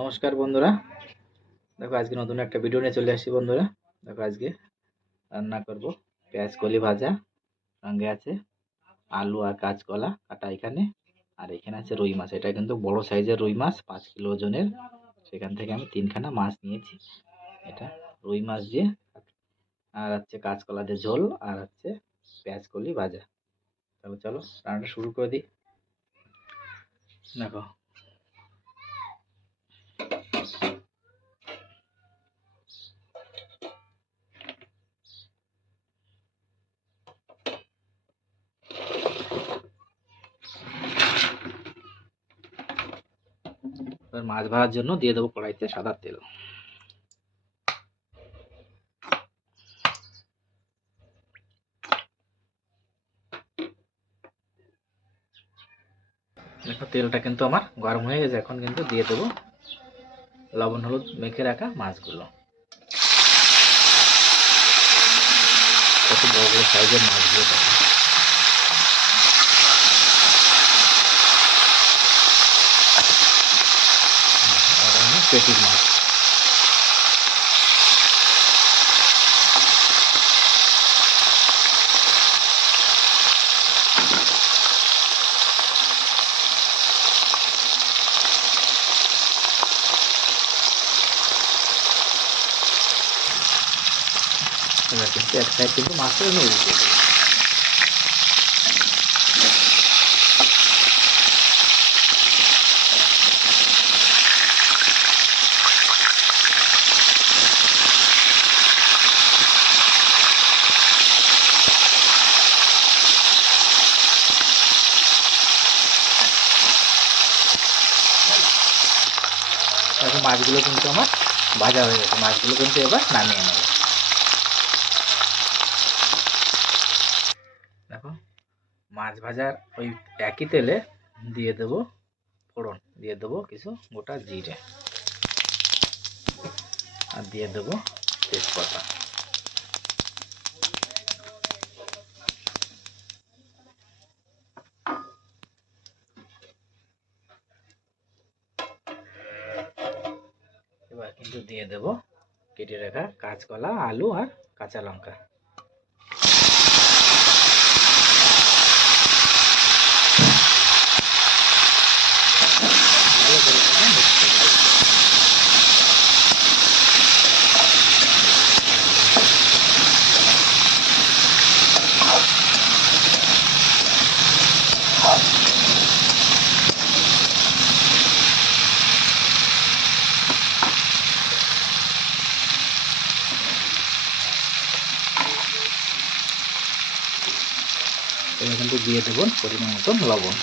নমস্কার বন্ধুরা, দেখো আজকে নতুন একটা ভিডিও নিয়ে চলে আসছি বন্ধুরা। দেখো আজকে রান্না করব পেঁয়াজ কলি ভাজা, সঙ্গে আছে আলু আর কাঁচকলা কাটা এখানে, আর এখানে আছে রুই মাছ। এটা কিন্তু বড় সাইজের রুই মাছ, 5 কিলো ওজনের। সেখান থেকে আমি 3খানা মাছ নিয়েছি। এটা রুই মাছ দিয়ে, আর হচ্ছে কাঁচকলা দিয়ে ঝোল, আর হচ্ছে পেঁয়াজ কলি ভাজা। তাহলে চলো রান্নাটা শুরু করে দিই। দেখো এবার মাছ ভাজার জন্য দিয়ে দেবো কড়াইতে সাদা তেল। দেখো তেলটা কিন্তু আমার গরম হয়ে গেছে। এখন কিন্তু দিয়ে দেবো লবণ হলুদ মেখে রাখা মাছগুলো। কত বড় বড় সাইজের মাছগুলো দেখো। পেটির মাছ। এবার কিন্তু এক সাইড কিন্তু মাছটা নিয়ে দিতে হবে। এখন মাছগুলো কিন্তু আমার ভাজা হয়ে গেছে। মাছগুলো কিন্তু এবার নামিয়ে নেব। দেখো মাছ ভাজার ওই একই তেলে দিয়ে দেবো ফোড়ন, দিয়ে দেবো কিছু গোটা জিরে, আর দিয়ে দেবো তেজপাতা। এবার কিন্তু দিয়ে দেবো কেটে রাখা কাঁচকলা, আলু আর কাঁচা লঙ্কা। ভালো করে mix করে দেবো। এবার কিন্তু দিয়ে দেবো পরিমাণ মতন লবণ।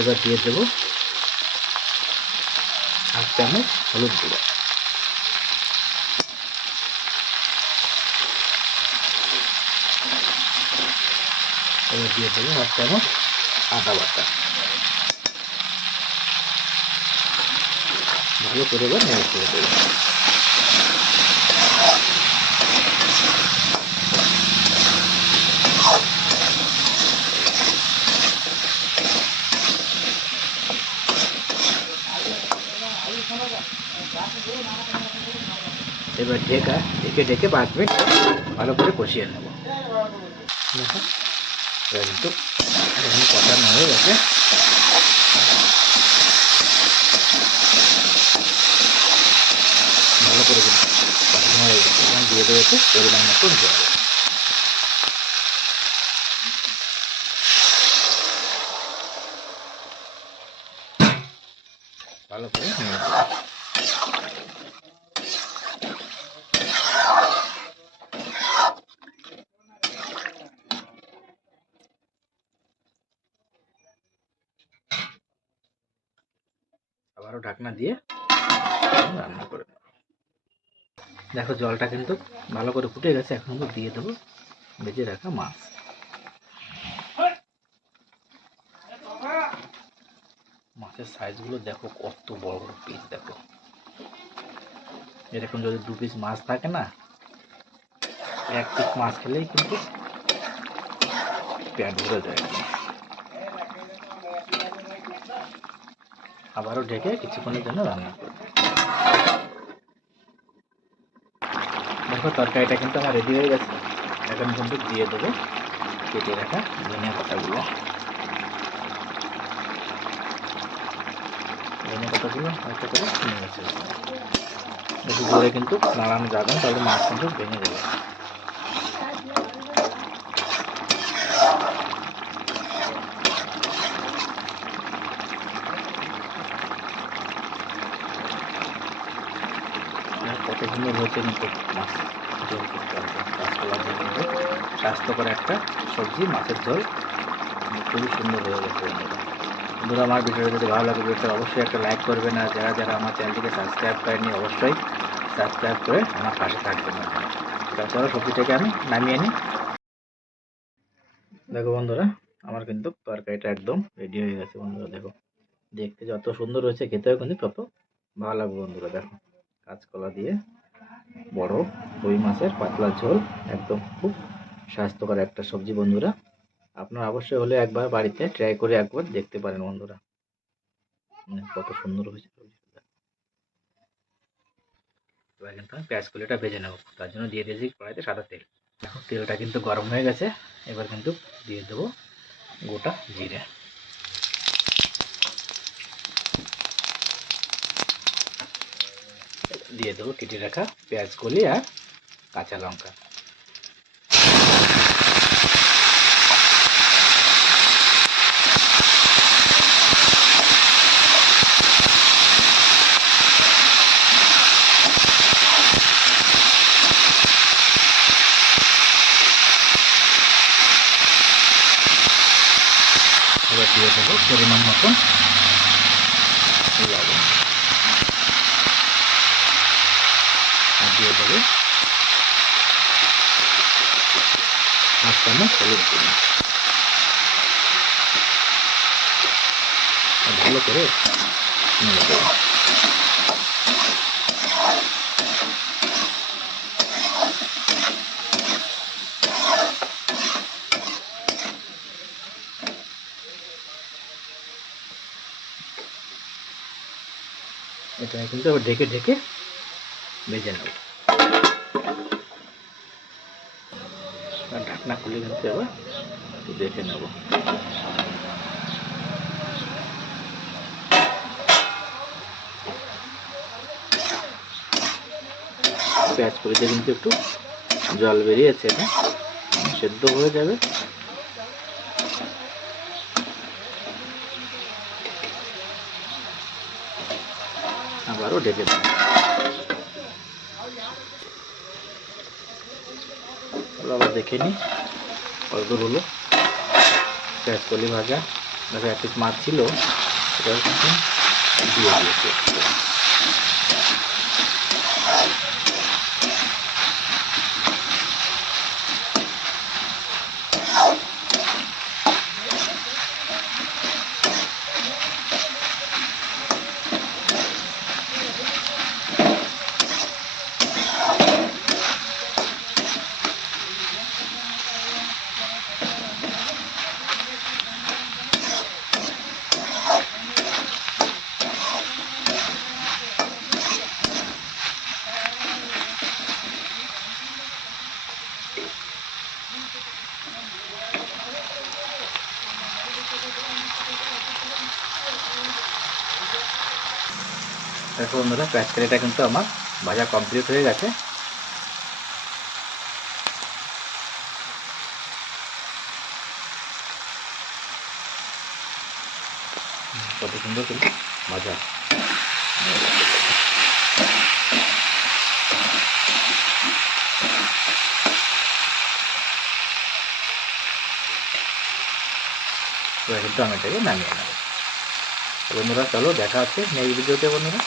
এবার দিয়ে দেবো 1/2 চামচ হলুদ গুঁড়ো। এবার দিয়ে দেবো 1/2 চামচ আদা বাটা। ভালো করে এবার নেড়ে করে দেবো। এবার ঢেকে ঢেকে 5 মিনিট ভালো করে কষিয়ে নেব। দেখো এবার কিন্তু এখানে কষানো হয়ে গেছে। ভালো করে কষানো হয়ে গেছে। এবং দিয়ে দেবো পরিমাণ মতন জল। ভালো করে নেড়ে দেবো। আবারও ঢাকনা দিয়ে রান্না করে নেব। দেখো জলটা কিন্তু ভালো করে ফুটে গেছে। এখন দিয়ে দেবো ভেজে রাখা মাছ। মাছের সাইজগুলো দেখো, কত বড় বড় পিস। দেখো এরকম যদি 2 পিস মাছ থাকে না, 1 পিস মাছ খেলেই কিন্তু পেট ভরে যায়। আবারও ঢেকে কিছুক্ষণের জন্য রান্না করব। দেখো তরকারিটা কিন্তু আমার রেডি হয়ে গেছে। এখন কিন্তু দিয়ে দেবো কেটে রাখা ধনিয়া পাতাগুলো। ধনিয়া পাতাগুলো হালকা করে নিয়ে আসে, বেশি জোরে কিন্তু নাড়ানো যাবে না, তাহলে মাছ কিন্তু ভেঙে যাবে। কত সুন্দর হয়েছে কিন্তু মাছ ঝোল করতে হবে। কাঁচকলা দিয়ে কিন্তু স্বাস্থ্যকর একটা সবজি, মাছের ঝোল খুবই সুন্দর হয়ে গেছে। বন্ধুরা আমার ভিডিওটা যদি ভালো লাগে ভিডিওটা অবশ্যই একটা লাইক করবেন, আর যারা যারা আমার চ্যানেলটিকে সাবস্ক্রাইব করেননি অবশ্যই সাবস্ক্রাইব করে আমার পাশে থাকবেন। চলো সবজিটাকে আমি নামিয়ে নিই। দেখো বন্ধুরা আমার কিন্তু তরকারিটা একদম রেডি হয়ে গেছে। বন্ধুরা দেখো দেখতে যত সুন্দর হয়েছে খেতেও কিন্তু তত ভালো লাগবে। বন্ধুরা দেখো কাঁচকলা দিয়ে বড় রুই মাছের পাতলা ঝোল, একদম খুব স্বাস্থ্যকর একটা সবজি। বন্ধুরা আপনারা অবশ্যই হলে একবার বাড়িতে ট্রাই করে একবার দেখতে পারেন। বন্ধুরা কত সুন্দর হয়েছে সবজিটা। এবার কিন্তু আমি পেঁয়াজ কলিটা ভেজে নেব, তার জন্য দিয়ে দিয়েছি কড়াইতে সাদা তেল। এখন তেলটা কিন্তু গরম হয়ে গেছে, এবার কিন্তু দিয়ে দেবো গোটা জিরে, দিয়ে দেবো কেটে রাখা পেঁয়াজ কলি আর কাঁচা লঙ্কা। এবার দিয়ে দেবো পরিমাণ মতন লবণ, আর দিয়ে দেবো 5 চামচ হলুদ গুঁড়ো। ভালো করে নেড়ে দেবো। এটা কিন্তু আবার ঢেকে ঢেকে ভেজে নেব। ঢাকনা খুলে কিন্তু এবার দেখে নেব। পেঁয়াজ কলিতে কিন্তু একটু জল বেরিয়েছে, এটা সেদ্ধ হয়ে যাবে। আবারও ঢেকে দেব। আবার দেখে নিই কতদূর হলো। পেঁয়াজ কলি ভাজা, দেখো এক পিস মাছ ছিল সেটাও কিন্তু দিয়ে দিয়েছি। দেখো বন্ধুরা পেঁয়াজ কালিটা কিন্তু আমার ভাজা কমপ্লিট হয়ে গেছে। কত সুন্দর কিন্তু ভাজা। এবার কিন্তু আমি এটাকে নামিয়ে নেব। বন্ধুরা চলো দেখা হচ্ছে নেক্সট ভিডিওতে। বন্ধুরা